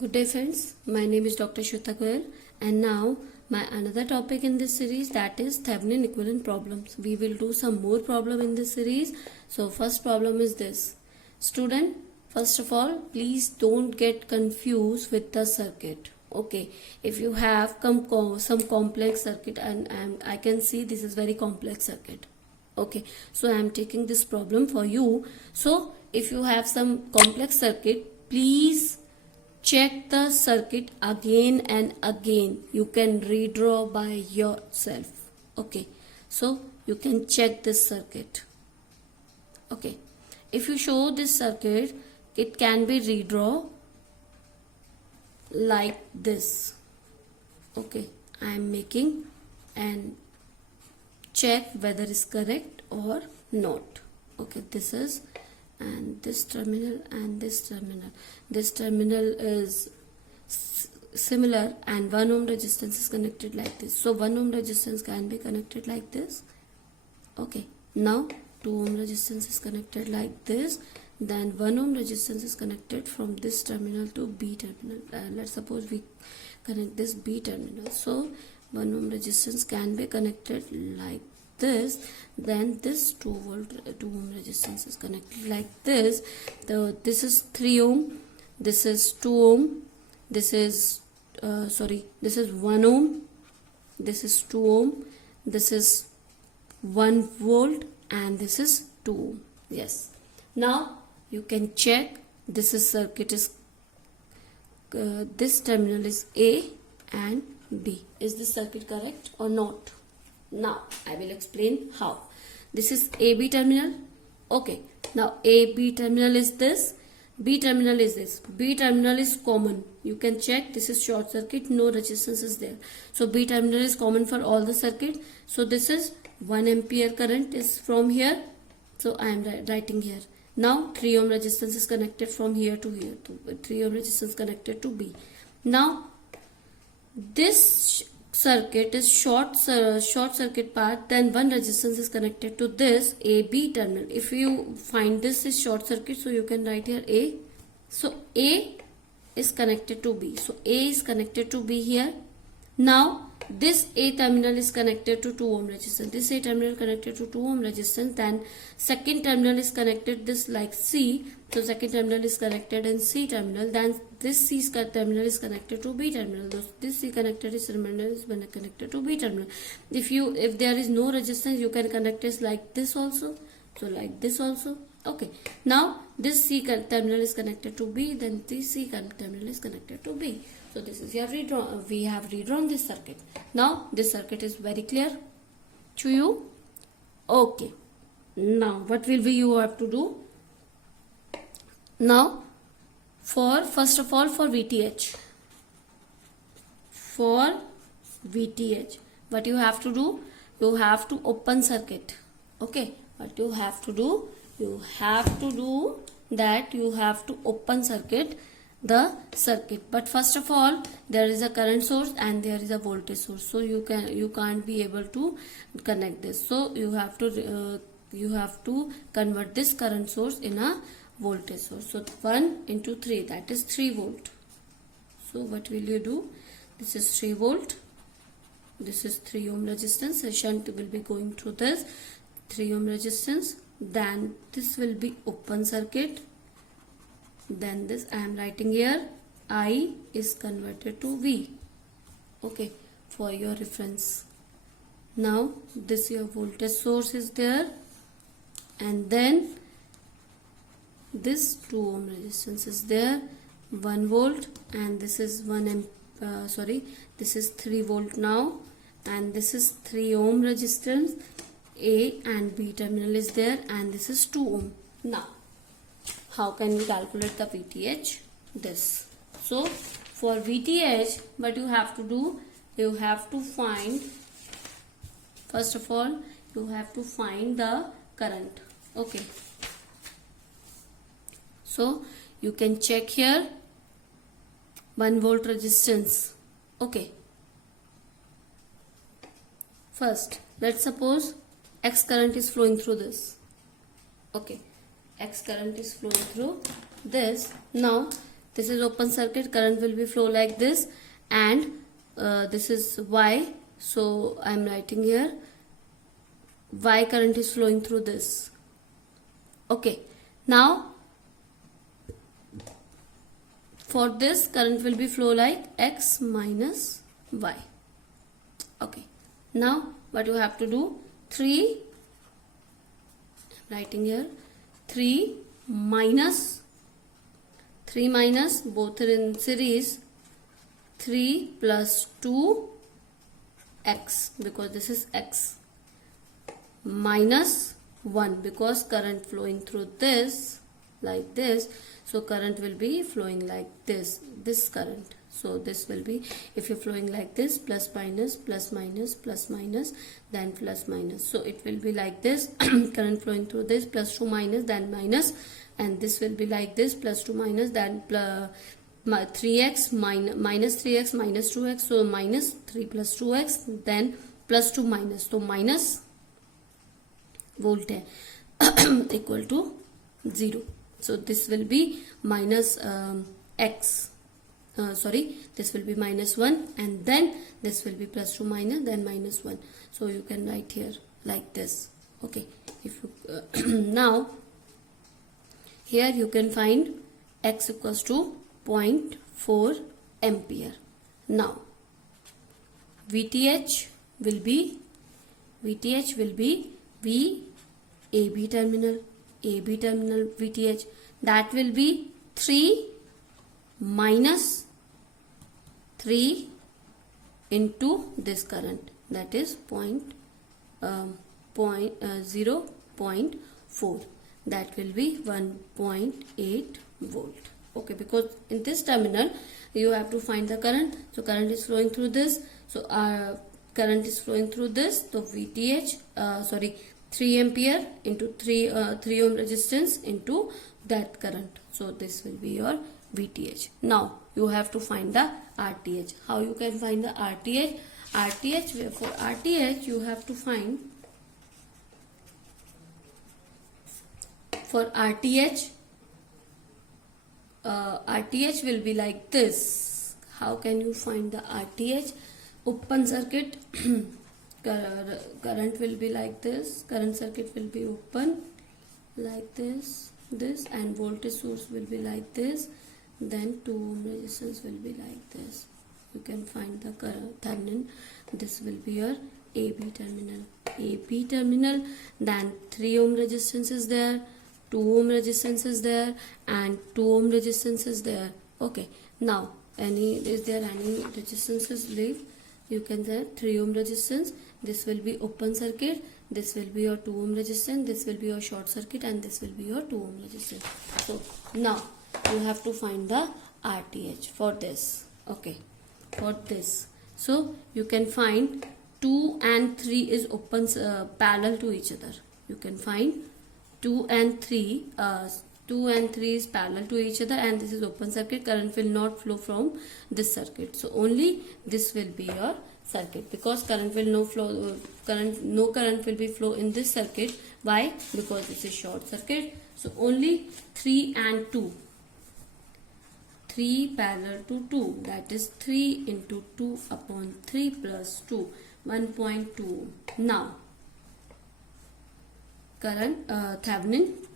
Good day friends, my name is Dr. Shweta Goyal and now my another topic in this series, that is Thevenin equivalent problems. We will do some more problem in this series. So first problem is this. Student, first of all, please don't get confused with the circuit. Okay, if you have some complex circuit and I can see this is very complex circuit. Okay, so I am taking this problem for you. So if you have some complex circuit, please check the circuit again and again. You can redraw by yourself. Okay, so you can check this circuit. Okay, if you show this circuit, it can be redraw like this. Okay, I am making and check whether it's correct or not. Okay, this is and this terminal and this terminal. This terminal is similar and 1 ohm resistance is connected like this. So 1 ohm resistance can be connected like this. Okay, now 2 ohm resistance is connected like this. Then 1 ohm resistance is connected from this terminal to B terminal. Let's suppose we connect this B terminal. So 1 ohm resistance can be connected like this. Then this 2 ohm resistance is connected like this. This is 3 ohm, this is 2 ohm, this is this is 1 ohm, this is 2 ohm, this is 1 volt, and this is 2 ohm. Yes, now you can check this is circuit is this terminal is A and B. Is this circuit correct or not? Now I will explain how. This is AB terminal. Okay, now AB terminal is this, B terminal is this. B terminal is common. You can check, this is short circuit, no resistance is there. So B terminal is common for all the circuit. So this is 1 ampere current is from here. So I am writing here. Now 3 ohm resistance is connected from here to here. 3 ohm resistance connected to B. Now this circuit is short circuit part, then one resistance is connected to this AB terminal. If you find this is short circuit, so you can write here A. So A is connected to B. So A is connected to B here. Now this A terminal is connected to 2 ohm resistance. This A terminal connected to 2 ohm resistance. Then second terminal is connected this like C. So second terminal is connected in C terminal. Then this C terminal is connected to B terminal. This C connected is connected to B terminal. If there is no resistance, you can connect it like this also. So like this also. Okay. Now this C terminal is connected to B. Then this C terminal is connected to B. So this is your redrawn. We have redrawn this circuit. Now this circuit is very clear to you. Okay. Now what will you have to do? Now first of all for VTH. For VTH, what you have to do? You have to open circuit. Okay. What you have to do? You have to do that. You have to open the circuit. But first of all, there is a current source and there is a voltage source. So you can't be able to connect this. So you have to convert this current source in a voltage source. So 1 into 3, that is 3 volt. So what will you do? This is 3 volt. This is 3 ohm resistance. A shunt will be going through this 3 ohm resistance. Then this will be open circuit. Then this I am writing here, I is converted to V. Okay, for your reference. Now this your voltage source is there, and then this 2 ohm resistance is there, 1 volt, and this is this is 3 volt now, and this is 3 ohm resistance. A and B terminal is there, and this is 2 ohm. Now how can you calculate the VTH? This. So for VTH, what you have to do? You have to find, first of all, you have to find the current. Okay. So you can check here 1 volt resistance. Okay. First, let's suppose X current is flowing through this. Okay. X current is flowing through this. Now this is open circuit, current will be flow like this, and this is Y. So I am writing here Y current is flowing through this. Okay, now for this current will be flow like X minus Y. Okay, now what you have to do, 3, writing here 3 minus both are in series, 3 plus 2 X, because this is X, minus 1 because current flowing through this like this, so current will be flowing like this current. So this will be, if you're flowing like this, plus minus, plus minus, plus minus, then plus minus. So it will be like this, current flowing through this, plus 2 minus, then minus, and this will be like this, plus 2 minus, then 3x, minus 3x, minus 2x, so minus 3 plus 2x, then plus 2 minus, so minus volt equal to 0. So this will be minus x. This will be minus 1, and then this will be plus 2 minus, then minus 1. So you can write here like this. Okay, if you now here you can find x equals to 0.4 ampere. Now VTH will be V AB terminal VTH, that will be 3 minus 3 into this current, that is 0.4, that will be 1.8 volt. Okay, because in this terminal you have to find the current, so current is flowing through this, so current is flowing through this, so VTH 3 ampere into 3 ohm resistance into that current, so this will be your VTH. Now you have to find the RTH. How you can find the RTH? For RTH you have to find, for RTH will be like this. How can you find the RTH? Open circuit current will be like this, current circuit will be open like this, and voltage source will be like this, then 2 ohm resistance will be like this. You can find the Thevenin. This will be your AB terminal, then 3 ohm resistance is there, 2 ohm resistance is there, and 2 ohm resistance is there. Okay, now is there any resistances leave? You can say 3 ohm resistance, this will be open circuit, this will be your 2 ohm resistance, this will be your short circuit, and this will be your 2 ohm resistance. So now you have to find the RTH for this. Okay, for this, so you can find 2 and 3 is open parallel to each other. You can find 2 and 3 is parallel to each other, and this is open circuit. Current will not flow from this circuit, so only this will be your circuit, because current will no current will be flow in this circuit. Why? Because this is short circuit. So only 3 and 2, 3 parallel to 2, that is 3 into 2 upon 3 plus 2, 1.2. Now current Thevenin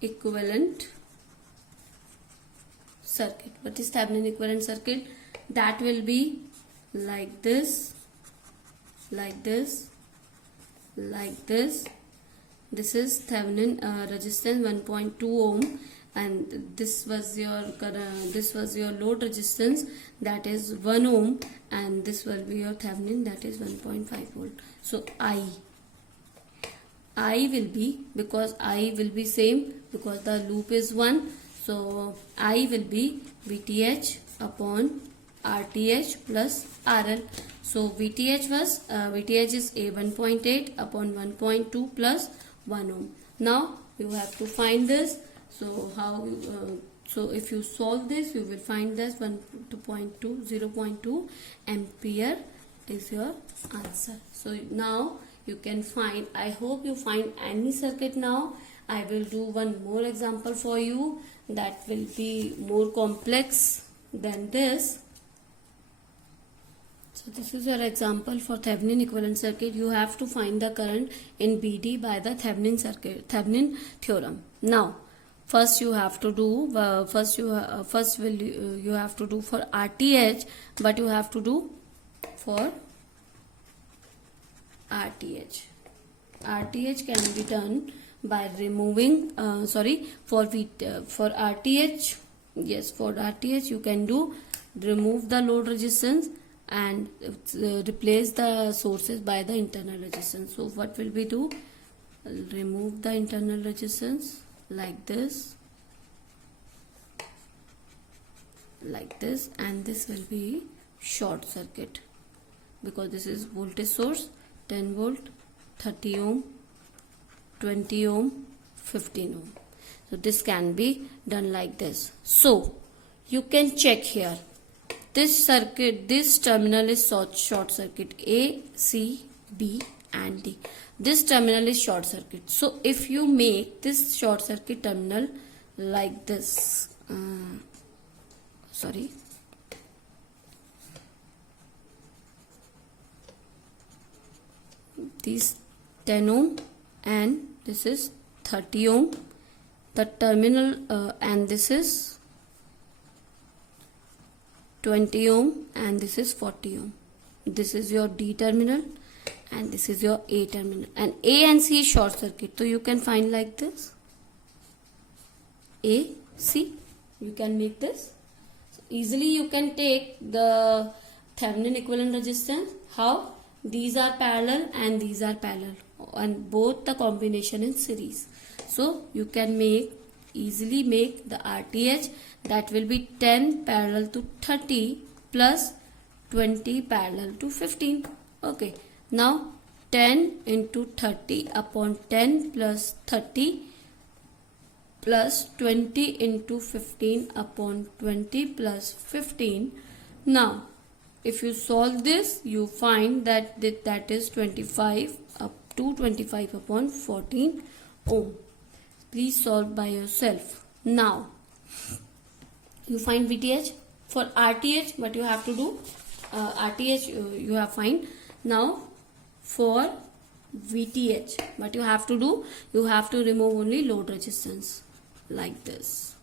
equivalent circuit. What is Thevenin equivalent circuit? That will be like this, like this, like this. This is Thevenin resistance 1.2 ohm, and this was your load resistance, that is 1 ohm, and this will be your Thevenin, that is 1.5 volt. So I will be, because I will be same, because the loop is 1, so I will be VTH upon RTH plus RL. So VTH is a 1.8 upon 1.2 plus 1 ohm. Now you have to find this. So so if you solve this, you will find this 0.2 ampere is your answer. So now you can find, I hope you find any circuit now. I will do one more example for you that will be more complex than this. So this is your example for Thevenin equivalent circuit. You have to find the current in BD by the Thevenin theorem. Now, first you have to do you have to do for RTH, but you have to do for RTH. RTH can be done by removing for RTH. Yes, for RTH you can do remove the load resistance and replace the sources by the internal resistance. So what will we do? Remove the internal resistance like this, and this will be short circuit because this is voltage source 10 volt, 30 ohm, 20 ohm, 15 ohm. So this can be done like this. So you can check here. This circuit, this terminal is short circuit, A, C, B and D. This terminal is short circuit. So if you make this short circuit terminal like this, this 10 ohm and this is 30 ohm, the terminal and this is 20 ohm and this is 40 ohm. This is your D terminal and this is your A terminal, and A and C is short circuit. So you can find like this, A, C. You can make this. So easily you can take the Thevenin equivalent resistance. How? These are parallel and these are parallel, and both the combination in series. So you can easily make the RTH, that will be 10 parallel to 30 plus 20 parallel to 15. Okay, now 10 into 30 upon 10 plus 30 plus 20 into 15 upon 20 plus 15. Now if you solve this, you find that that is 25 up to 25 upon 14 ohm. Please solve by yourself. Now you find VTH. For RTH, what you have to do, RTH you have find. Now for VTH, what you have to do, you have to remove only load resistance like this.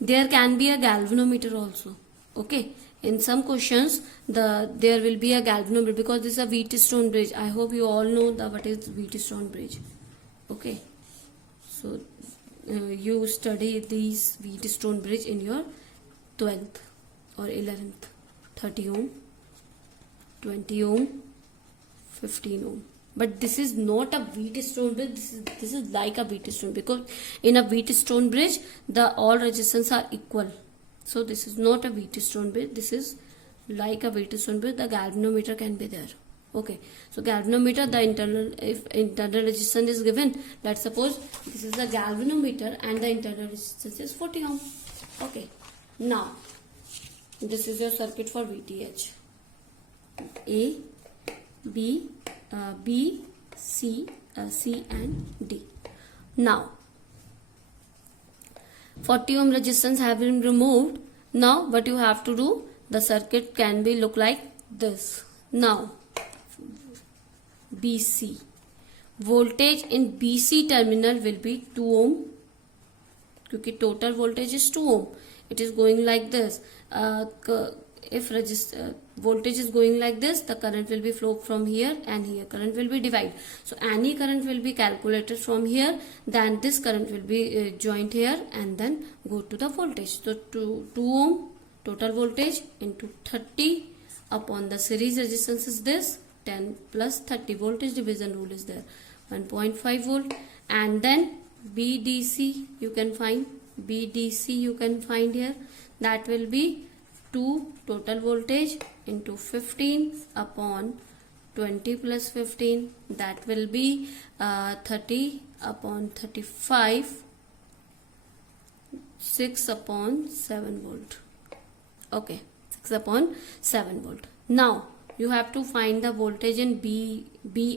There can be a galvanometer also. Okay, in some questions there will be a galvanometer because this is a Wheatstone bridge. I hope you all know what is Wheatstone bridge. Okay, so you study these Wheatstone bridge in your 12th or 11th. 30 ohm, 20 ohm, 15 ohm. But this is not a Wheatstone bridge. This is like a Wheatstone, because in a Wheatstone bridge the all resistance are equal. So this is not a Wheatstone bridge. This is like a Wheatstone bridge. The galvanometer can be there. Okay, so galvanometer, if internal resistance is given, let's suppose this is the galvanometer and the internal resistance is 40 ohm. Okay, now this is your circuit for VTH. A, B, C, C and D. Now 40 ohm resistance have been removed. Now what you have to do, the circuit can be look like this. Now BC, voltage in BC terminal will be 2 ohm, because total voltage is 2 ohm. It is going like this. If voltage is going like this, the current will be flow from here and here. Current will be divided. So any current will be calculated from here. Then this current will be joined here and then go to the voltage. So 2 ohm total voltage into 30 upon the series resistance is this 10 plus 30. Voltage division rule is there. 1.5 volt, and then BDC you can find. BDC you can find here. That will be 2 total voltage into 15 upon 20 plus 15. That will be 30 upon 35. 6 upon 7 volt. Okay, 6 upon 7 volt. Now you have to find the voltage in B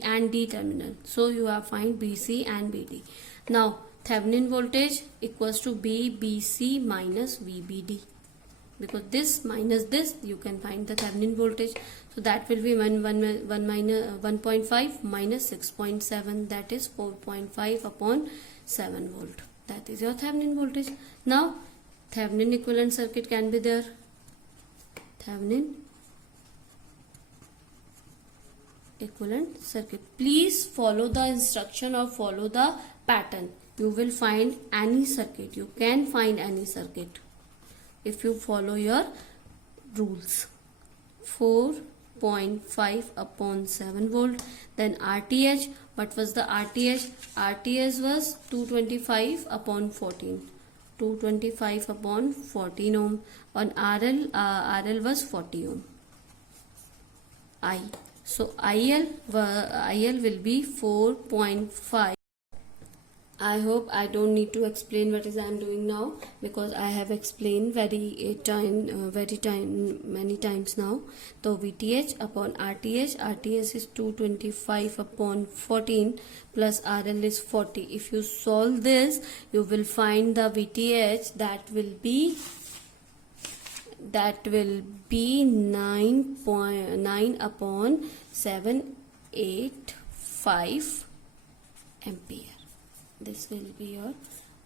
and D terminal. So you have find BC and BD. Now Thevenin voltage equals to BC minus VBD. Because this minus this, you can find the Thevenin voltage. So that will be 1.5 minus 6.7, that is 4.5 upon 7 volt. That is your Thevenin voltage. Now Thevenin equivalent circuit can be there. Thevenin equivalent circuit. Please follow the instruction or follow the pattern. You will find any circuit. You can find any circuit if you follow your rules. 4.5 upon 7 volt. Then RTH. What was the RTH? RTH was 225 upon 14. 225 upon 14 ohm. On RL was 40 ohm. I. So IL will be 4.5. I hope I don't need to explain what is I am doing now, because I have explained many times now. So VTH upon RTH. RTH is 225 upon 14 plus RL is 40. If you solve this, you will find the VTH that will be 9 upon 785 ampere. This will be your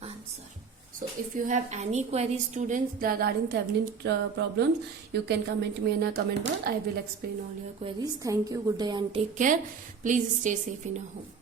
answer. So if you have any queries, students, regarding Thevenin problems, you can comment me in a comment box. I will explain all your queries. Thank you. Good day and take care. Please stay safe in your home.